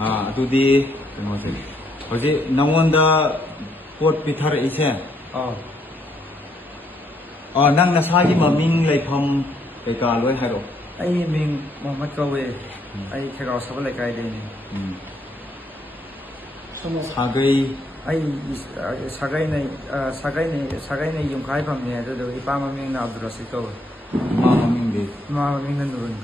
ꯑꯗꯨꯗꯤ ꯀꯩꯅꯣꯁꯦ ꯍꯧꯖꯤꯛ ꯅꯉꯣꯟꯗ ꯄꯣꯠ ꯄꯤꯊꯔꯛꯏꯁꯦ ꯅꯪ ꯅꯁꯥꯒꯤ ꯃꯃꯤꯡ ꯂꯩꯐꯝ ꯀꯩꯀꯥ ꯂꯣꯏ ꯍꯥꯏꯔꯛꯑꯣ ꯑꯩ ꯃꯤꯡ ꯃꯣꯍꯃꯗ ꯀꯧꯋꯦ ꯑꯩ ꯈꯦꯒꯥꯎ ꯁꯕꯜ ꯂꯩꯀꯥꯏꯗꯩꯅꯤ ꯁꯥꯒꯩ ꯑꯩ ꯁꯥꯒꯩꯅ ꯌꯨꯝꯈꯥꯏꯐꯝꯅꯤ ꯑꯗꯨꯗꯨꯒ ꯏꯄꯥ ꯃꯃꯤꯡꯅ ꯑꯕꯗꯨꯜ ꯔꯁꯤꯗ ꯀꯧꯋꯦ ꯏꯃꯥ ꯃꯃꯤꯡꯗꯤ ꯏꯃꯥ ꯃꯃꯤꯡꯅ ꯅꯨꯔꯨꯟ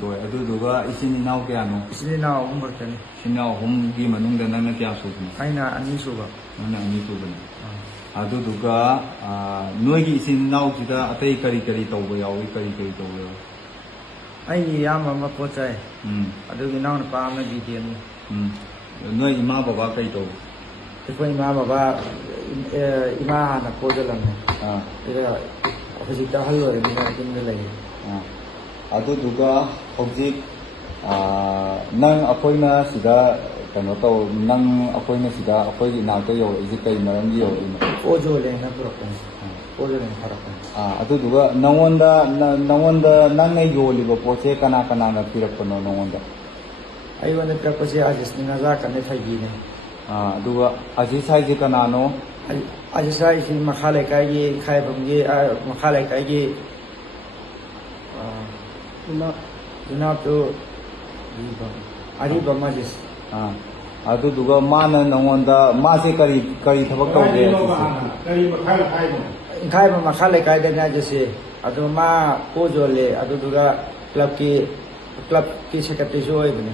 ꯀꯧꯋꯦ ꯑꯗꯨꯗꯨꯒ ꯏꯆꯤꯟ ꯏꯅꯥꯎ ꯀꯌꯥꯅꯣ ꯏꯆꯤꯟ ꯏꯅꯥꯎ 3 ꯈꯛꯇꯅꯤ ꯏꯆꯤꯟ ꯏꯅꯥꯎ 3ꯒꯤ ꯃꯅꯨꯡꯗ ꯅꯪꯅ ꯀꯌꯥ ꯁꯨꯕꯅꯣ ꯑꯩꯅ 2 ꯁꯨꯕ ꯅꯪꯅ 2 ꯁꯨꯕꯅꯤ ꯑꯗꯨꯗꯨꯒ ꯅꯣꯏꯒꯤ ꯏꯆꯤꯟ ꯏꯅꯥꯎꯁꯤꯗ ꯑꯇꯩ ꯀꯔꯤ ꯀꯔꯤ ꯇꯧꯕ ꯌꯥꯎꯏ ꯀꯔꯤ ꯀꯔꯤ ꯇꯧꯕ ꯌꯥꯎꯏ ꯑꯩꯒꯤ ꯏꯌꯥꯝꯕ ꯑꯃ ꯄꯣꯠ ꯆꯥꯏ ꯑꯗꯨꯒꯤ ꯏꯅꯥꯎꯅꯨꯄꯥ ꯑꯃꯅ BDMꯅꯤ ꯅꯣꯏ ꯏꯃꯥ ꯕꯕꯥ ꯀꯩ ꯇꯧꯕ ꯑꯩꯈꯣꯏ ꯏꯃꯥ ꯕꯕꯥ ꯏꯃꯥ ꯍꯥꯟꯅ ꯄꯣꯖꯜꯂꯝꯃꯦ ꯑꯗꯨꯒ ꯍꯧꯖꯤꯛꯇ ꯑꯍꯜ ꯑꯣꯏꯔꯕꯅꯤꯅ ꯌꯨꯝꯗ ꯂꯩꯌꯦ ꯑꯗꯨꯗꯨꯒ ꯍꯧꯖꯤꯛ ꯅꯪ ꯑꯩꯈꯣꯏꯅ ꯁꯤꯗ ꯀꯩꯅꯣ ꯅꯪ ꯑꯩꯈꯣꯏꯅ ꯁꯤꯗ ꯑꯩꯈꯣꯏꯒꯤ ꯏꯅꯥꯛꯇ ꯌꯧꯔꯛꯏꯁꯤ ꯀꯩ ꯃꯔꯝꯒꯤ ꯌꯧꯔꯛꯏꯅꯣ ꯄꯣꯠ ꯌꯣꯜꯂꯦꯅ ꯄꯨꯔꯛꯄꯅꯤ ꯄꯣꯠ ꯌꯣꯜꯂꯦꯅ ꯊꯥꯔꯛꯄꯅꯤ ꯑꯗꯨꯗꯨꯒ ꯅꯪꯉꯣꯟꯗ ꯅꯪꯅ ꯌꯣꯜꯂꯤꯕ ꯄꯣꯠꯁꯦ ꯀꯅꯥꯅ ꯄꯤꯔꯛꯄꯅꯣ ꯅꯉꯣꯟꯗ ꯑꯩꯉꯣꯟꯗ ꯄꯤꯔꯛꯄꯁꯦ ꯑꯖꯤꯁꯅꯤ ꯅꯖꯥꯀꯠꯅꯦ ꯊꯩꯕꯤꯅꯦ ꯑꯗꯨꯒ ꯑꯖꯤꯁ ꯍꯥꯏꯁꯦ ꯀꯅꯥꯅꯣ ꯑꯖꯤꯁ ꯍꯥꯏꯁꯤ ꯃꯈꯥ ꯂꯩꯀꯥꯏꯒꯤ ꯈꯥꯏꯕꯝꯒꯤ ꯃꯈꯥ ꯂꯩꯀꯥꯏꯒꯤ ꯌꯨꯅꯥꯞꯇꯨ ꯑꯔꯤꯕ ꯃꯖꯤꯁ ꯑꯗꯨꯗꯨꯒ ꯃꯥꯅ ꯅꯉꯣꯟꯗ ꯃꯥꯁꯦ ꯀꯔꯤ ꯊꯕꯛ ꯇꯧꯒꯦ ꯏꯪꯈꯥꯏꯕ ꯃꯈꯥ ꯂꯩꯀꯥꯏꯗꯅꯦ ꯑꯖꯤꯁꯁꯦ ꯑꯗꯨ ꯃꯥ ꯄꯣꯠ ꯌꯣꯜꯂꯦ ꯑꯗꯨꯗꯨꯒ ꯀ꯭ꯂꯕꯀꯤ ꯁꯦꯀ꯭ꯔꯦꯇꯔꯤꯁꯨ ꯑꯣꯏꯕꯅꯦ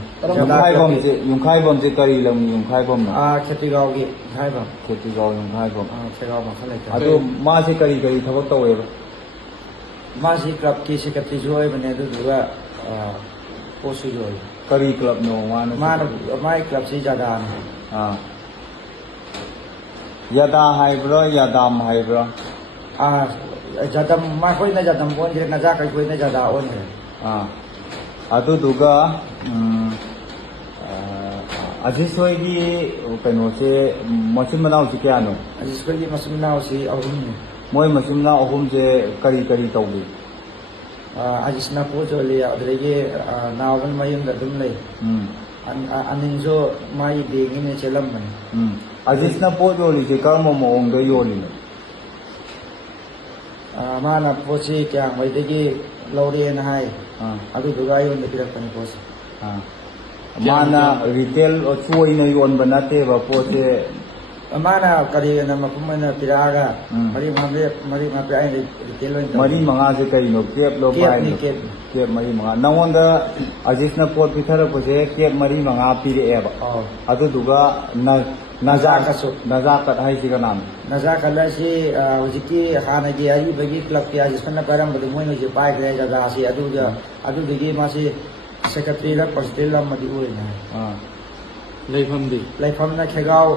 ꯌꯨꯝꯈꯥꯏꯕꯝꯁꯦ ꯀꯔꯤ ꯂꯝꯒꯤ ꯌꯨꯝꯈꯥꯏꯕꯝꯅꯣ ꯈꯦꯇ꯭ꯔꯤꯒꯥꯎꯒꯤ ꯌꯨꯝꯈꯥꯏꯕꯝ ꯈꯦꯇ꯭ꯔꯤꯒꯥꯎ ꯌꯨꯝꯈꯥꯏꯕꯝ ꯈꯦꯒꯥꯎ ꯃꯈꯥ ꯂꯩꯀꯥꯏ ꯑꯗꯣ ꯃꯥꯁꯦ ꯀꯔꯤ ꯊꯕꯛ ꯇꯧꯋꯦꯕ ꯃꯥꯁꯤ ꯀ꯭ꯂꯕꯀꯤ ꯁꯦꯀ꯭ꯔꯦꯇꯔꯤꯁꯨ ꯑꯣꯏꯕꯅꯦ ꯑꯗꯨꯗꯨꯒ ꯄꯣꯠꯁꯨ ꯌꯣꯜꯂꯦ ꯀꯔꯤ ꯀ꯭ꯂꯕꯅꯣ माई क्लब से ज्यादा यदा हाइब्रो यदाम हाइब्रो जदम माखोई ना जदम ओन जे नजा कई कोई ना ज्यादा ओन है अदुदुगा अजिसोईगी कनोसे मचिन मनाव से क्या नो अजिसोईगी मचिन मनाव से अहुम ने मोय मचिन मनाव अहुम से करी तौगी अजिसना पोजोले अदरेगे नावन मयम ददुम ले अनिंजो माई बेगी ने चलम बने अजिसना पोजोली से कर्म मोंग दे योली माना पोची क्या वैदेगी लौरे न हाय अदु दुगाई उन दिरकने पोस माना रिटेल चोई न योन बनाते व पोचे माना करी न मकुमना पिरागा मरी मापे आई रिटेल मरी मंगा से कई नो केप लो पाई केप मरी मंगा नवोंदा अजिसना पोट पिथरपसे केप मरी मंगा पिरेबा अदुदुगा नजाकत हाइसी का नाम नजाकत से हुजिकी हानगी अरिबगी क्लब के अजिसना करमबदि मोइनो जे पाइ ग्रे जगह से अदुदुगी मासे सेक्रेटरी ला प्रेसिडेंट ला मदि ओइना लेफमना खेगाव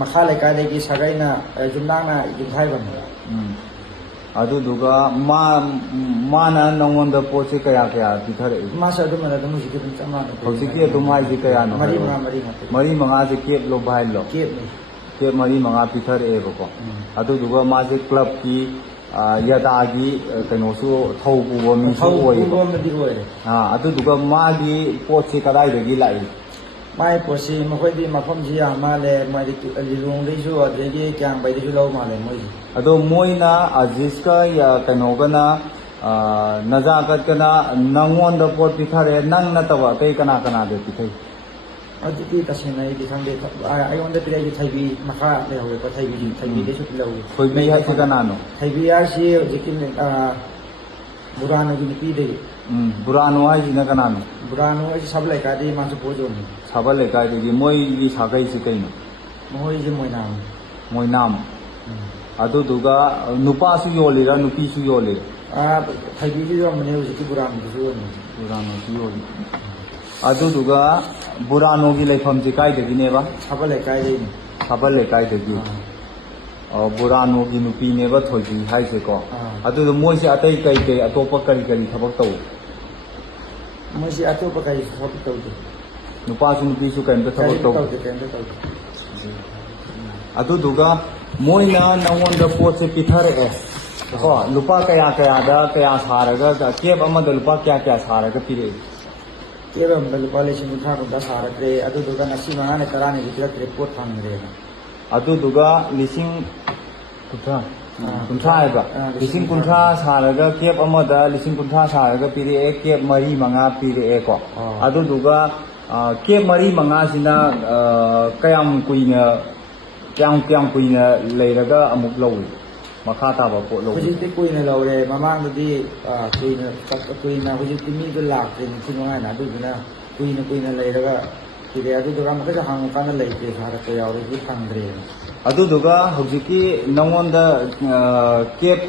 मखा लेकाइदगी सगाइना जुमनाना जुमथाइबन अदुदुगा माना नंगोंदा पोचे कया पिथरे मासे अदुमना अदुम हुजिकी दुम चमाना हुजिकी अदुम हाइसी कया नो मरी मंगा से केप लो भाई लो केप मरी मंगा पिथरे एबको अदुदुगा मासे क्लब की यदागी कनोसु थौबुबो मिसु ओइ अदुदुगा मागी पोचे कदाइदगी लाई माई पोसी मखोइदी मफम जी माले माई लिलोंगदैसु अदगी क्यांगबैदैसु लौ माले मोइजी अदो मोइना अजिसका या कनोगना नजाकतना नंगोंद पोट पिथरे नंग नतवा कई कना दे पिथै अदुकी तसेना इदि खंदे आइओंदा पिराई थैबी मखा ले होवे को थैबी देसु पिलौ थैबी हाइ कनानो थैबी यासी जिकिन बुरानो की निपी दे बुरानो हाइ जिना कनानो बुरानो हाइ सब लेकादि मासु पोजोन सब लेकादि मोइगी सागै से कैनो मोइजी मोइनाम अदुदुगा नुपासु योलिरा नुपीसु योलिरा थैबी जी योमने हुजिकी बुरानो सु योलि अदुदुगा बुरानो की लेफम से काइदगिनेबा सब लेकाइदगी बुरानो की नुपी नेबा थोजी हाइसे को अदुदो मोइसे अतै कई अतोपा करी थबक तौ मोइसे अतोपा कई थबक तौ नुपासु नुपीसु कैंता थबक तौ अदुदुगा मोइना नंगोंदा पोचे पिथरे को लुपा कया सारगा केप अमदा लुपा क्या सारगा पिरे ꯀꯦꯞ ꯑꯃꯗ ꯂꯨꯄꯥ 30,000 ꯁꯥꯔꯛꯈ꯭ꯔꯦ ꯑꯗꯨꯗꯨꯒ ꯉꯁꯤ ꯃꯉꯥꯅ ꯇꯔꯥꯅꯤꯗꯤ ꯄꯤꯔꯛꯇ꯭ꯔꯦ ꯄꯣꯠ ꯐꯪꯗ꯭ꯔꯦꯅ ꯑꯗꯨꯗꯨꯒ ꯂꯤꯁꯤꯡ ꯀꯨꯟꯊ꯭ꯔꯥ ꯍꯥꯏꯕ ꯂꯤꯁꯤꯡ ꯀꯨꯟꯊ꯭ꯔꯥ ꯁꯥꯔꯒ ꯀꯦꯞ ꯑꯃꯗ ꯂꯤꯁꯤꯡ ꯀꯨꯟꯊ꯭ꯔꯥ ꯁꯥꯔꯒ ꯄꯤꯔꯛꯑꯦ ꯀꯦꯞ 4-5 ꯄꯤꯔꯛꯑꯦꯀꯣ ꯑꯗꯨꯗꯨꯒ ꯀꯦꯞ 4-5ꯁꯤꯅ ꯀꯌꯥꯝ ꯀꯨꯏꯅ ꯂꯩꯔꯒ ꯑꯃꯨꯛ ꯂꯧꯏ ꯃꯈꯥ ꯇꯥꯕ ꯄꯣꯠ ꯂꯧꯏ ꯍꯧꯖꯤꯛꯇꯤ ꯀꯨꯏꯅ ꯂꯧꯔꯦ ꯃꯃꯥꯡꯗꯗꯤ ꯀꯨꯏꯅ ꯍꯧꯖꯤꯛꯇꯤ ꯃꯤꯗꯣ ꯂꯥꯛꯇ꯭ꯔꯦ 35ꯅ ꯑꯗꯨꯗꯨꯅ ꯀꯨꯏꯅ ꯂꯩꯔꯒ ꯄꯤꯔꯛꯑꯦ ꯑꯗꯨꯗꯨꯒ ꯑꯃꯨꯛꯀꯁꯨ ꯍꯪꯉꯀꯥꯟꯗ ꯂꯩꯇ꯭ꯔꯦ ꯁꯥꯔꯛꯄ ꯌꯥꯎꯔꯦ ꯍꯧꯖꯤꯛ ꯐꯪꯗ꯭ꯔꯦꯅ ꯑꯗꯨꯗꯨꯒ ꯍꯧꯖꯤꯛꯀꯤ ꯅꯉꯣꯟꯗ ꯀꯦꯞ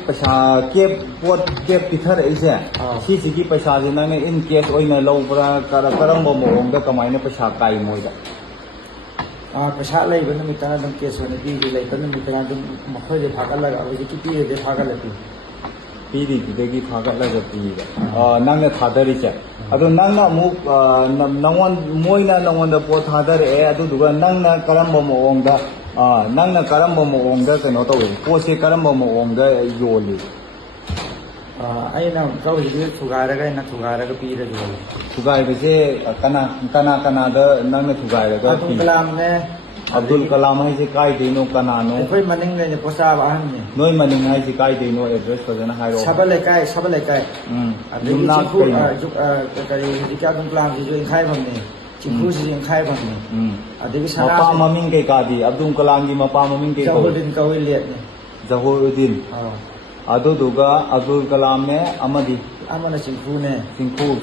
ꯄꯣꯠ ꯀꯦꯞ ꯄꯤꯊꯔꯛꯏꯁꯦ ꯁꯤꯁꯤꯒꯤ ꯄꯩꯁꯥꯁꯦ ꯅꯪꯅ ꯏꯟ ꯀꯦꯁ ꯑꯣꯏꯅ ꯂꯧꯕ꯭ꯔꯥ ꯀꯔꯝꯕ ꯃꯑꯣꯡꯗ ꯀꯃꯥꯏꯅ ꯄꯩꯁꯥ ꯀꯥꯏ ꯃꯣꯏꯗ ꯄꯩꯁꯥ ꯂꯩꯕ ꯅꯨꯃꯤꯠꯇꯅ ꯑꯗꯨꯝ ꯀꯦꯁ ꯑꯣꯏꯅ ꯄꯤꯔꯤ ꯂꯩꯕ ꯅꯨꯃꯤꯠꯇꯅ ꯑꯗꯨꯝ ꯃꯈꯣꯏꯗꯩ ꯐꯥꯒꯠꯂꯒ ꯍꯧꯖꯤꯛꯀꯤ ꯄꯤꯔꯗꯤ ꯐꯥꯒꯠꯂ ꯄꯤ ꯄꯤꯔꯤꯗꯨꯗꯒꯤ ꯐꯥꯒꯠꯂꯒ ꯄꯤꯕ ꯅꯪꯅ ꯊꯥꯗꯔꯤꯁꯦ ꯑꯗꯣ ꯅꯪꯅ ꯑꯃꯨꯛ ꯃꯣꯏꯅ ꯅꯉꯣꯟꯗ ꯄꯣꯠ ꯊꯥꯗꯔꯛꯑꯦ ꯑꯗꯨꯗꯨꯒ ꯅꯪꯅ ꯀꯔꯝꯕ ꯃꯑꯣꯡꯗ ꯀꯩꯅꯣ ꯇꯧꯋꯤ ꯄꯣꯠꯁꯦ ꯀꯔꯝꯕ ꯃꯑꯣꯡꯗ ꯌꯣꯜꯂꯤ ꯑꯩꯅ ꯍꯧꯖꯤꯛꯀꯤ ꯊꯨꯒꯥꯏꯔꯒ ꯄꯤꯔ ꯌꯣꯜꯂꯤ ꯊꯨꯒꯥꯏꯕꯁꯦ ꯀꯅꯥꯗ ꯅꯪꯅ ꯊꯨꯒꯥꯏꯔꯒ ꯄꯤ ꯑꯕꯗꯨꯜ ꯀꯂꯥꯝ ꯍꯥꯏꯁꯦ ꯀꯥꯏꯗꯩꯅꯣ ꯀꯅꯥꯅꯣ ꯑꯩꯈꯣꯏ ꯃꯅꯤꯡꯗꯩꯅ ꯄꯣꯆꯥꯕ ꯑꯍꯟꯅꯤ ꯅꯣꯏ ꯃꯅꯤꯡ ꯍꯥꯏꯁꯦ ꯀꯥꯏꯗꯩꯅꯣ ꯑꯦꯗ꯭ꯔꯦꯁ ꯐꯖꯅ ꯍꯥꯏꯔꯛꯑꯣ ꯁꯕ ꯂꯩꯀꯥꯏ ꯑꯗꯒꯤ ꯆꯤꯡꯈꯨ ꯀꯔꯤ ꯍꯧꯖꯤꯛꯀꯤ ꯑꯕꯗꯨꯜ ꯀꯂꯥꯝꯁꯤꯁꯨ ꯏꯪꯈꯥꯏꯐꯝꯅꯤ ꯆꯤꯡꯈꯨꯁꯤꯁꯨ ꯏꯪꯈꯥꯏꯐꯝꯅꯤ ꯑꯗꯒꯤ ꯃꯄꯥ ꯃꯃꯤꯡ ꯀꯩꯀꯥꯗꯤ ꯑꯕꯗꯨꯜ ꯀꯂꯥꯝꯒꯤ ꯃꯄꯥ ꯃꯃꯤꯡ ꯀꯩ ꯖꯍꯨꯔꯨꯗꯤꯟ ꯀꯧꯏ ꯂꯦꯠꯅꯤ ꯖꯍꯨꯔꯨꯗꯤꯟ ꯑꯗꯨꯗꯨꯒ ꯑꯕꯗꯨꯜ ꯀꯂꯥꯝꯅꯦ ꯑꯃꯅ ꯆꯤꯡꯈꯨꯅꯦ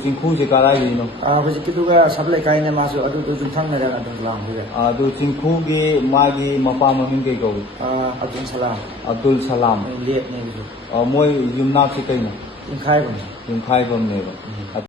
ꯆꯤꯡꯈꯨꯁꯦ ꯀꯗꯥꯏꯗꯩꯅꯣ ꯍꯧꯖꯤꯛꯀꯤꯗꯨꯒ ꯁꯕ ꯂꯩꯀꯥꯏꯅꯦ ꯃꯥꯁꯨ ꯑꯗꯨꯗꯨ ꯌꯨꯝꯊꯪꯅꯔꯒ ꯑꯕꯗꯨꯜ ꯀꯂꯥꯝꯒꯤꯒ ꯑꯗꯨ ꯆꯤꯡꯈꯨꯒꯤ ꯃꯥꯒꯤ ꯃꯄꯥ ꯃꯃꯤꯡ ꯀꯩ ꯀꯧꯏ ꯑꯕꯗꯨꯜ ꯁꯂꯥꯝ ꯂꯦꯠꯅꯦ ꯃꯣꯏ ꯌꯨꯝꯅꯥꯛꯁꯤ ꯀꯩꯅꯣ ꯏꯪꯈꯥꯏꯐꯝ ꯌꯨꯝꯈꯥꯏꯕꯝꯅꯦꯕ